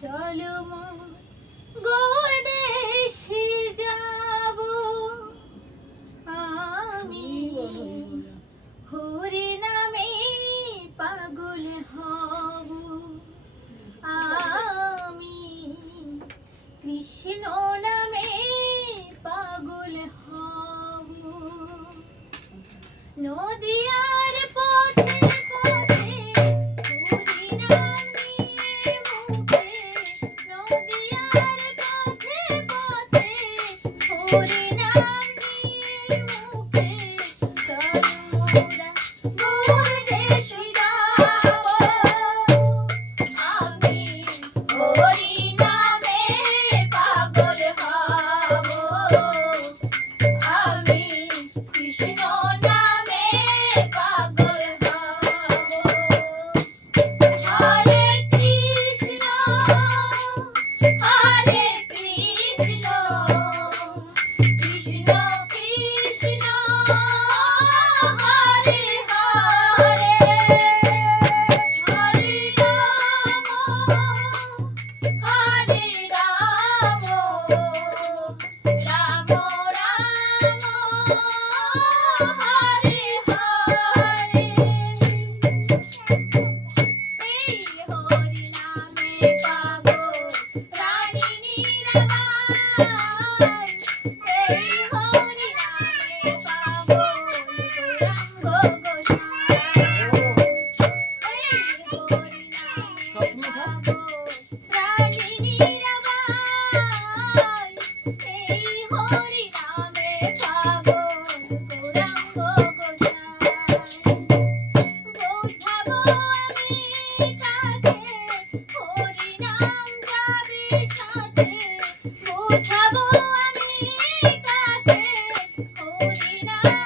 চলো গোর দেশে যাব। আমি হরি নামে পাগল হব। আমি কৃষ্ণ নামে পাগল হব। নদিয়ার পথে Woody. Thank you. হরি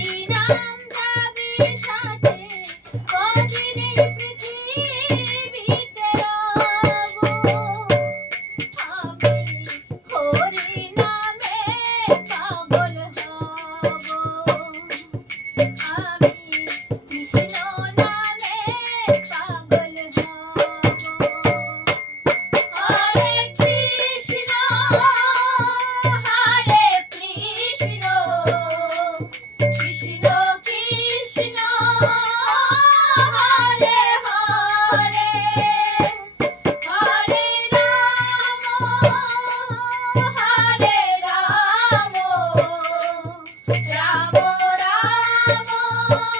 你能啊